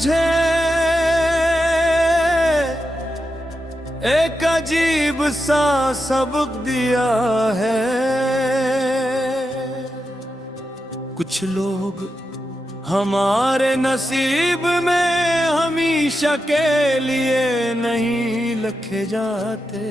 मुझे एक अजीब सा सबक दिया है। कुछ लोग हमारे नसीब में हमेशा के लिए नहीं लिखे जाते,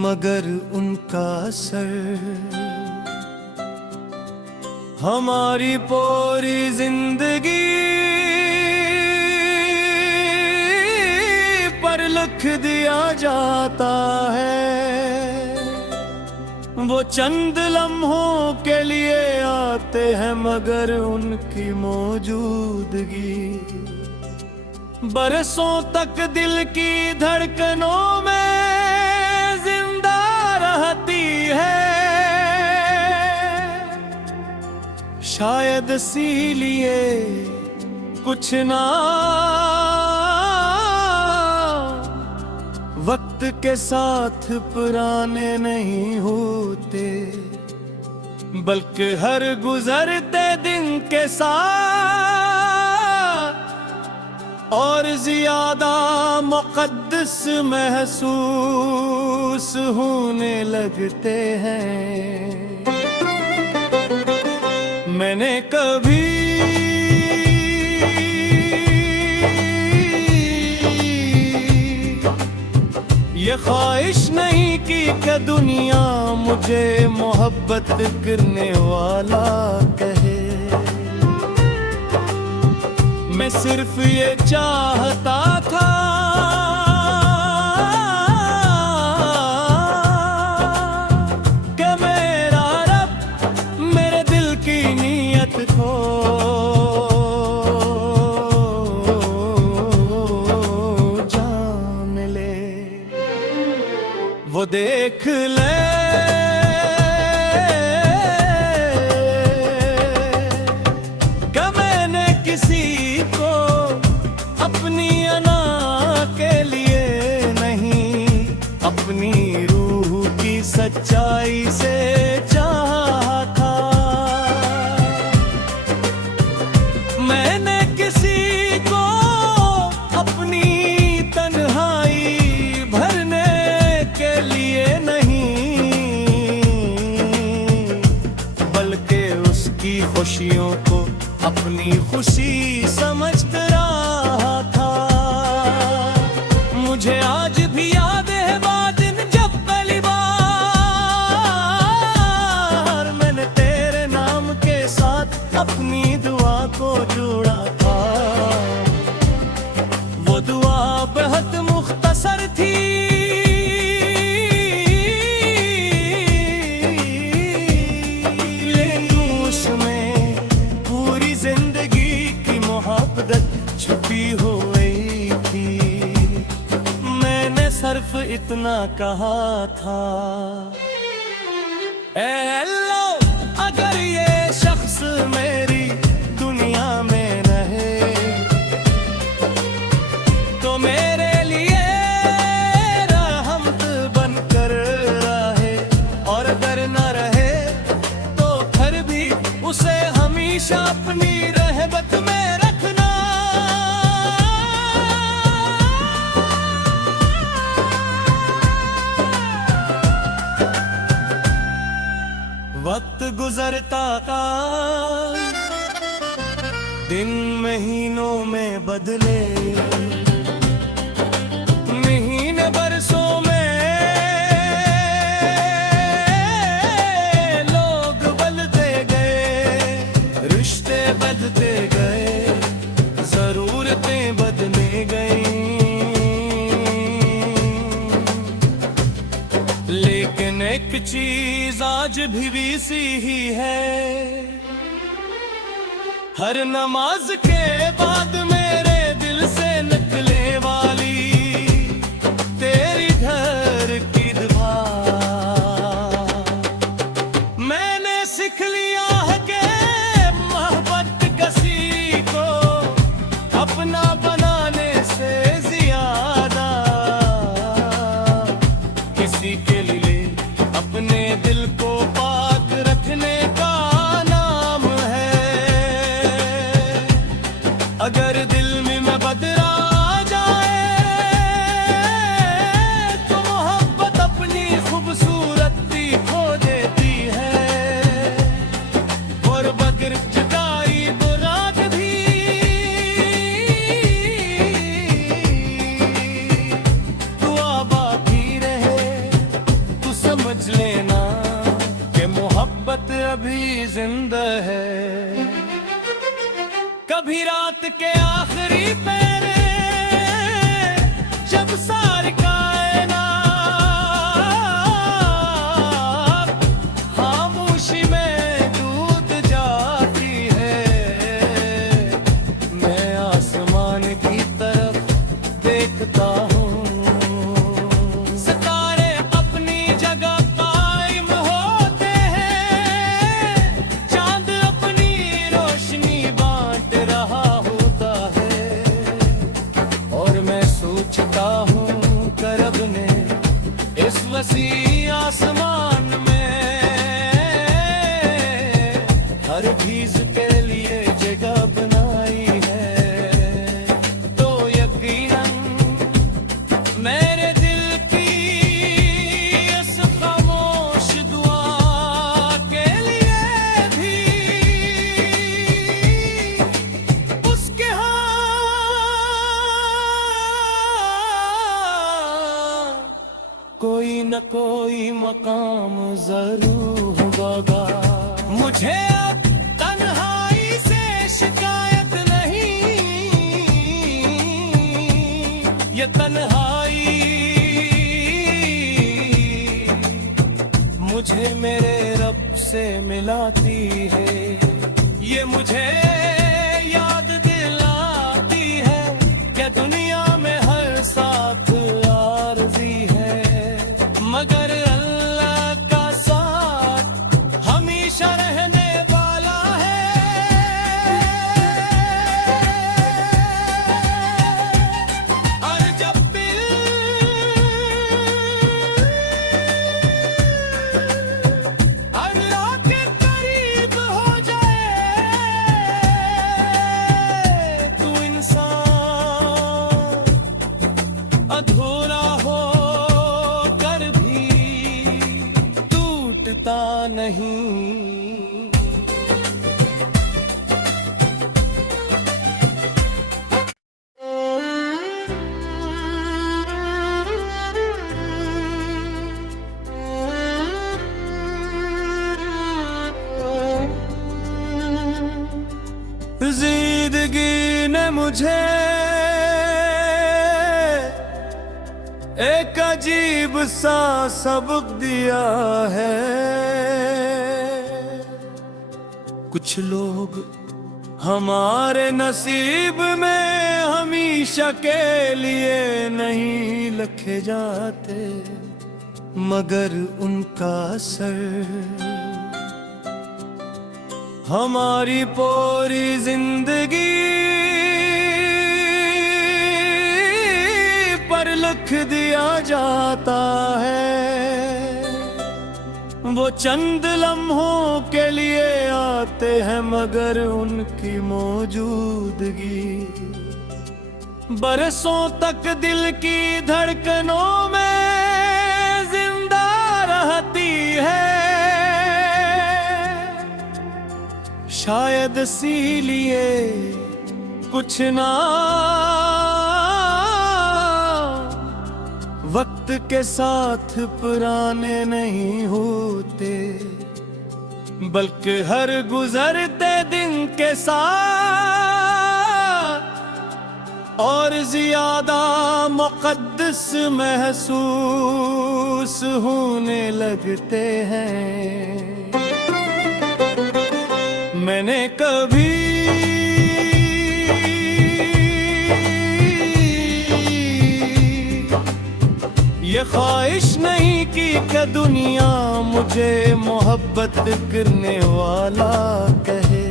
मगर उनका असर हमारी पूरी जिंदगी पर लिख दिया जाता है। वो चंद लम्हों के लिए आते हैं, मगर उनकी मौजूदगी बरसों तक दिल की धड़कनों में जिंदा रहती है। शायद इसीलिए कुछ ना वक्त के साथ पुराने नहीं होते, बल्कि हर गुजरते दिन के साथ और ज्यादा मुक़द्दस महसूस होने लगते हैं। मैंने कभी ये ख्वाहिश नहीं की कि दुनिया मुझे मोहब्बत करने वाला कहे। मैं सिर्फ ये चाहता था कि मेरा रब मेरे दिल की नीयत को जान ले, वो देख ले कि मैंने किसी को अपनी अना के लिए नहीं, अपनी रूह की सच्चाई से चाहा था। मैंने किसी को अपनी तन्हाई भरने के लिए नहीं, बल्कि उसकी खुशियों को अपनी खुशी समझ रहा था। मुझे आज भी याद है वो दिन जब पहली बार मैंने तेरे नाम के साथ अपनी दुआ को जोड़ा था। वो दुआ बहुत मुख्तसर थी, लेकिन उसमें पूरी जिंदगी की मोहब्बत छुपी हुई थी। मैंने सिर्फ इतना कहा था, ऐ अल्लाह अगर ये शख्स मेरी दुनिया में रहे तो मेरे लिए रहमत बनकर रहे, और अगर न रहे तो फिर भी उसे हमेशा अपनी रहमत में रखना। वक्त गुजरता का दिन महीनों में बदले, महीने बरसों में लोग बदलते गए, रिश्ते बदलते गए, जरूरतें बदलने गई, लेकिन एक चीज आज भी वैसी ही है। हर नमाज के बाद मेरे दिल से निकले वाली तेरी घर की दुआ। मैंने सीख लिया है कि मोहब्बत किसी को अपना बनाने से ज्यादा किसी के लिए अपने दिल को पाक रखने का नाम है। अगर दिल में बदरा जाए तो मोहब्बत अपनी खूबसूरती खो देती है। और बगर जुदाई तो रात भी दुआ बाकी रहे। तू समझ लेना कि मोहब्बत अभी जिंदा है। कभी रात के आखिरी पहरे जब सारी कायनात खामोशी में डूब जाती है, मैं आसमान की तरफ देखता हूँ। सितारे अपनी जगह कायम होते हैं, चांद अपनी रोशनी बांट रहा होता है। और मैं सोचता हूँ करब ने इस वसी आसमान में हर चीज के लिए जगह बनाई है। तो यकीनन मेरे दिल की इस खामोश दुआ के लिए भी उसके कोई न कोई मकाम जरूर होगा। मुझे अब तन्हाई से शिकायत नहीं, ये तन्हाई मुझे मेरे रब से मिलाती है। ये मुझे याद दिलाती है कि दुनिया में हर साथ आरज़ी है, मगर अल्लाह का साथ हमेशा रहने वाला है। और जब दिल अल्लाह के करीब हो जाए तो इंसान अधूरा हो कर भी टूटता नहीं। जिंदगी ने मुझे एक अजीब सा सबक दिया है। कुछ लोग हमारे नसीब में हमेशा के लिए नहीं लिखे जाते, मगर उनका असर हमारी पूरी जिंदगी पर लिख दिया जाता है। वो चंद लम्हों के लिए आते हैं, मगर उनकी मौजूदगी बरसों तक दिल की धड़कनों में जिंदा रहती है। शायद इसीलिए कुछ ना वक्त के साथ पुराने नहीं होते, बल्कि हर गुजरते दिन के साथ और ज्यादा मुक़द्दस महसूस होने लगते हैं। मैंने कभी ये ख्वाहिश नहीं की कि दुनिया मुझे मोहब्बत करने वाला कहे।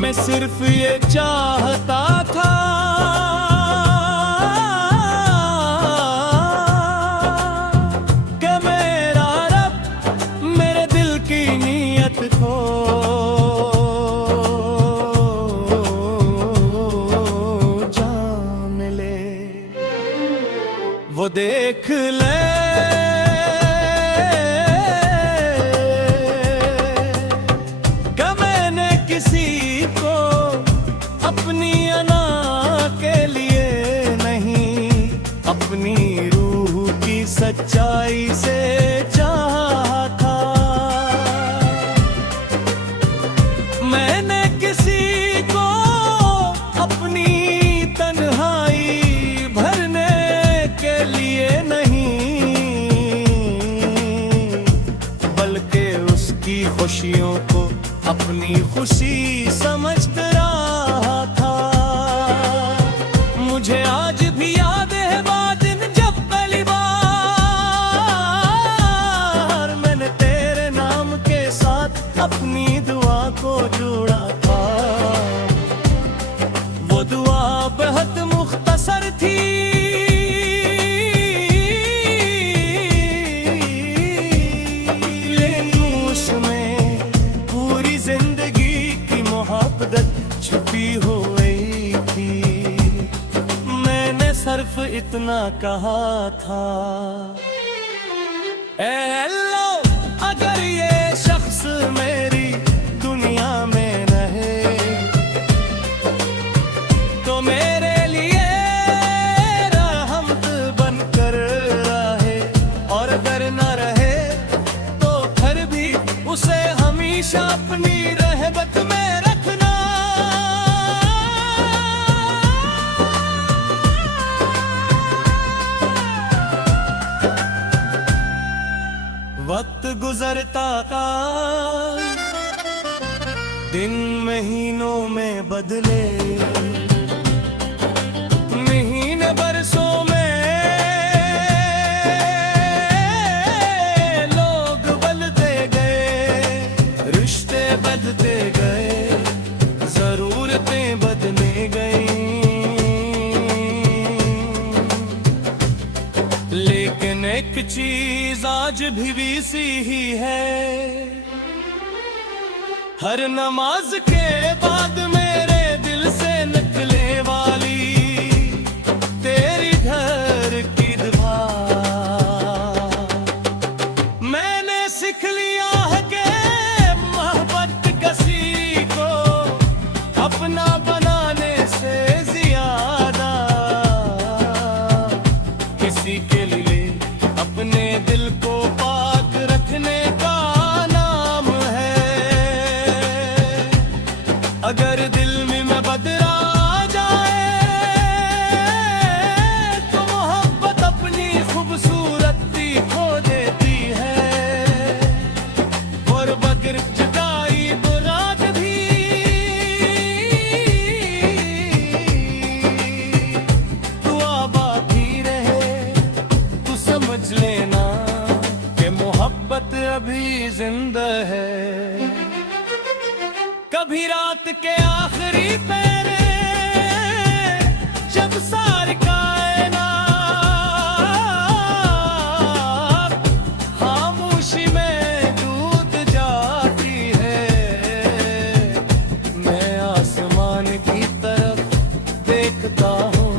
मैं सिर्फ ये चाहता था कि मेरा रब मेरे दिल की नीयत को तन्हाई से चाहा था। मैंने किसी को अपनी तन्हाई भरने के लिए नहीं, बल्कि उसकी खुशियों को अपनी खुशी समझ रहा था। मुझे आज भी याद है वो दिन जब पहली बार मैंने तेरे नाम के साथ अपनी दुआ को जोड़ा था। वो दुआ बेहद मुख्तसर थी, लेकिन उसमें पूरी जिंदगी की मोहब्बत छुपी हुई थी। मैंने सिर्फ इतना कहा था, ए लो अगर ये शख्स मेरी दुनिया में रहे तो मेरे लिए रहमत बनकर रहे, और अगर न रहे तो फिर भी उसे हमेशा अपनी रहमत में रखना। वक्त गुजरता का दिन महीनों में बदले, महीने बरसों में लोग बदलते गए, रिश्ते बदलते गए, जरूरतें बदलने गई। लेकिन एक चीज आज भी वैसी ही है, हर नमाज के बाद मेरे दिल से निकले वाली तेरी घर की दुआ। मैंने सीख लिया है कि मोहब्बत किसी को अपना बनाने से ज्यादा किसी के लिए अपने दिल को पाक रखने का नाम है। अगर दिल में बदरा जाए तो मोहब्बत अपनी खूबसूरती खो देती है, और बगैर जुदाई तो रात भी दुआ बाकी रहे। तू समझ लेना कि मोहब्बत अभी जिंदा है। कभी रात के आखिरी पहरे जब सारी कायनात खामोशी में डूब जाती है, मैं आसमान की तरफ देखता हूँ।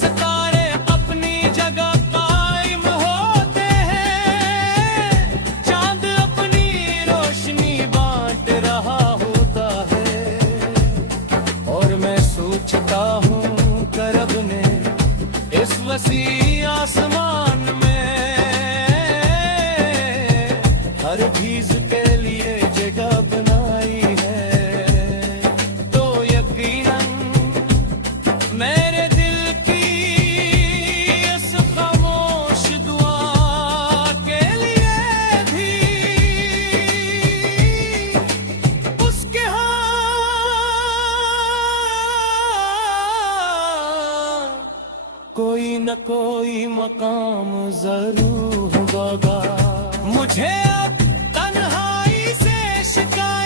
सितारे अपनी जगह कायम होते हैं, चांद अपनी रोशनी बांट रहा होता है, और मैं सोचता हूँ करब ने इस वसी आसमान में हर चीज के लिए जगह बनाई है। तो यकीनन मेरे दिल की इस खामोश दुआ के लिए भी उसके कोई न कोई मकाम जरूर होगा। मुझे अब तन्हाई से शिकायत